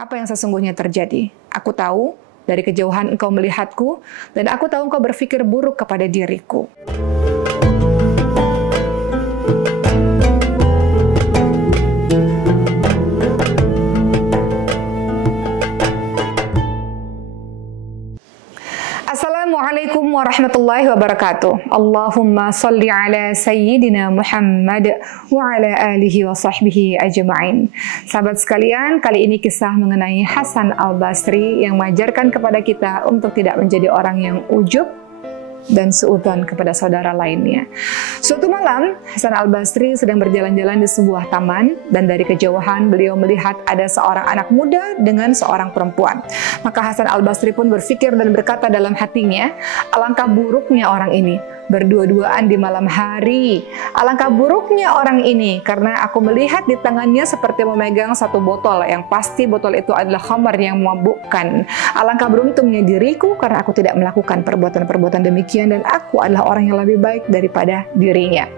apa yang sesungguhnya terjadi. Aku tahu, dari kejauhan engkau melihatku, dan aku tahu engkau berpikir buruk kepada diriku. Assalamualaikum warahmatullahi wabarakatuh. Allahumma salli ala sayyidina Muhammad wa ala alihi wa sahbihi ajma'in. Sahabat sekalian, kali ini kisah mengenai Hasan Al-Basri yang mengajarkan kepada kita untuk tidak menjadi orang yang ujub dan suudzon kepada saudara lainnya. Suatu malam, Hasan Al-Basri sedang berjalan-jalan di sebuah taman, dan dari kejauhan beliau melihat ada seorang anak muda dengan seorang perempuan. Maka Hasan Al-Basri pun berpikir dan berkata dalam hatinya, alangkah buruknya orang ini berdua-duaan di malam hari. Alangkah buruknya orang ini, karena aku melihat di tangannya seperti memegang satu botol, yang pasti botol itu adalah khamar yang memabukkan. Alangkah beruntungnya diriku karena aku tidak melakukan perbuatan-perbuatan demikian, dan aku adalah orang yang lebih baik daripada dirinya.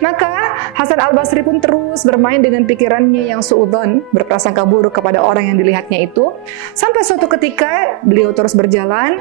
Maka Hasan Al-Basri pun terus bermain dengan pikirannya yang suudzon, berprasangka buruk kepada orang yang dilihatnya itu, sampai suatu ketika beliau terus berjalan.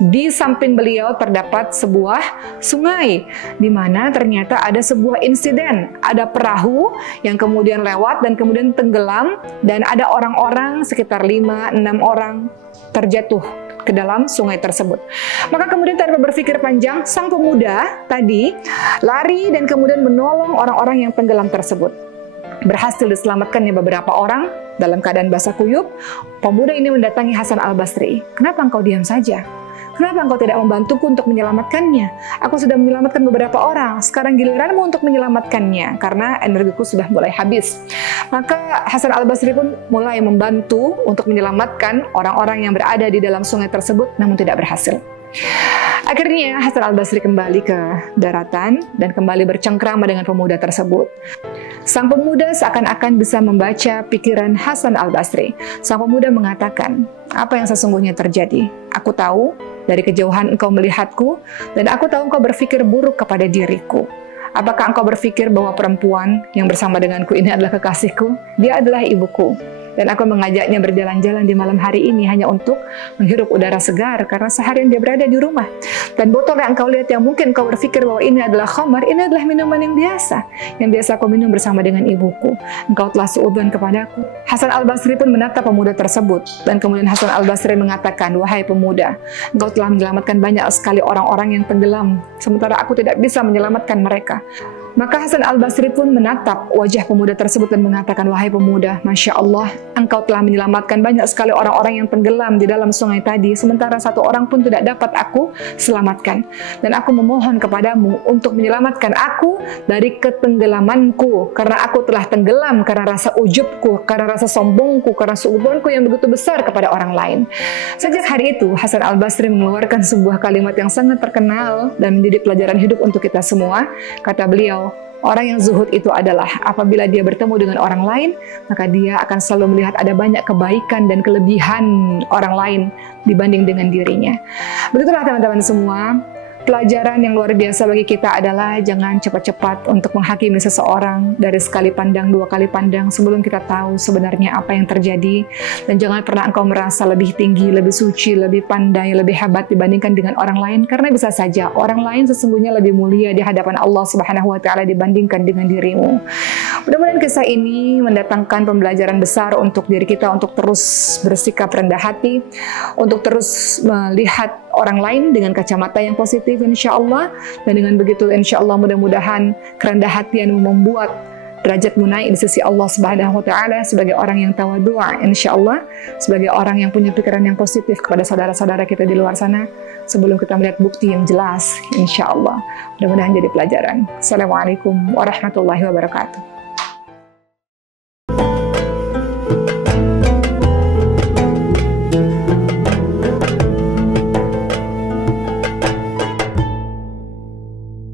Di samping beliau terdapat sebuah sungai, di mana ternyata ada sebuah insiden. Ada perahu yang kemudian lewat dan kemudian tenggelam, dan ada orang-orang sekitar 5-6 orang terjatuh ke dalam sungai tersebut. Maka kemudian tanpa berpikir panjang, sang pemuda tadi lari dan kemudian menolong orang-orang yang tenggelam tersebut. Berhasil diselamatkannya beberapa orang dalam keadaan basah kuyup. Pemuda ini mendatangi Hasan Al-Basri. Kenapa engkau diam saja? Kenapa engkau tidak membantuku untuk menyelamatkannya? Aku sudah menyelamatkan beberapa orang, sekarang giliranmu untuk menyelamatkannya, karena energiku sudah mulai habis. Maka Hasan Al-Basri pun mulai membantu untuk menyelamatkan orang-orang yang berada di dalam sungai tersebut, namun tidak berhasil. Akhirnya Hasan Al-Basri kembali ke daratan dan kembali bercengkrama dengan pemuda tersebut. Sang pemuda seakan-akan bisa membaca pikiran Hasan Al-Basri. Sang pemuda mengatakan, apa yang sesungguhnya terjadi? Aku tahu, dari kejauhan engkau melihatku, dan aku tahu engkau berpikir buruk kepada diriku. Apakah engkau berpikir bahwa perempuan yang bersama denganku ini adalah kekasihku? Dia adalah ibuku. Dan aku mengajaknya berjalan-jalan di malam hari ini hanya untuk menghirup udara segar, karena seharian dia berada di rumah. Dan botol yang engkau lihat yang mungkin kau berpikir bahwa ini adalah khamar, ini adalah minuman yang biasa aku minum bersama dengan ibuku. Engkau telah suudzon kepadaku. Hasan Al-Basri pun menatap pemuda tersebut, dan kemudian Hasan Al-Basri mengatakan, wahai pemuda, engkau telah menyelamatkan banyak sekali orang-orang yang tenggelam, sementara aku tidak bisa menyelamatkan mereka. Maka Hasan Al-Basri pun menatap wajah pemuda tersebut dan mengatakan, wahai pemuda, Masya Allah, engkau telah menyelamatkan banyak sekali orang-orang yang tenggelam di dalam sungai tadi, sementara satu orang pun tidak dapat aku selamatkan. Dan aku memohon kepadamu untuk menyelamatkan aku dari ketenggelamanku, karena aku telah tenggelam karena rasa ujubku, karena rasa sombongku, karena suudzonku yang begitu besar kepada orang lain. Sejak hari itu, Hasan Al-Basri mengeluarkan sebuah kalimat yang sangat terkenal dan menjadi pelajaran hidup untuk kita semua. Kata beliau, orang yang zuhud itu adalah apabila dia bertemu dengan orang lain, maka dia akan selalu melihat ada banyak kebaikan dan kelebihan orang lain dibanding dengan dirinya. Begitulah teman-teman semua. Pelajaran yang luar biasa bagi kita adalah jangan cepat-cepat untuk menghakimi seseorang dari sekali pandang, dua kali pandang sebelum kita tahu sebenarnya apa yang terjadi. Dan jangan pernah engkau merasa lebih tinggi, lebih suci, lebih pandai, lebih hebat dibandingkan dengan orang lain, karena bisa saja orang lain sesungguhnya lebih mulia di hadapan Allah Subhanahu wa Ta'ala dibandingkan dengan dirimu. Mudah-mudahan kisah ini mendatangkan pembelajaran besar untuk diri kita, untuk terus bersikap rendah hati, untuk terus melihat orang lain dengan kacamata yang positif, insya Allah. Dan dengan begitu insya Allah mudah-mudahan kerendah hatian membuat derajatmu naik di sisi Allah Subhanahu wa Ta'ala sebagai orang yang tawadhu', insya Allah, sebagai orang yang punya pikiran yang positif kepada saudara-saudara kita di luar sana, sebelum kita melihat bukti yang jelas, insya Allah. Mudah-mudahan jadi pelajaran. Assalamualaikum warahmatullahi wabarakatuh.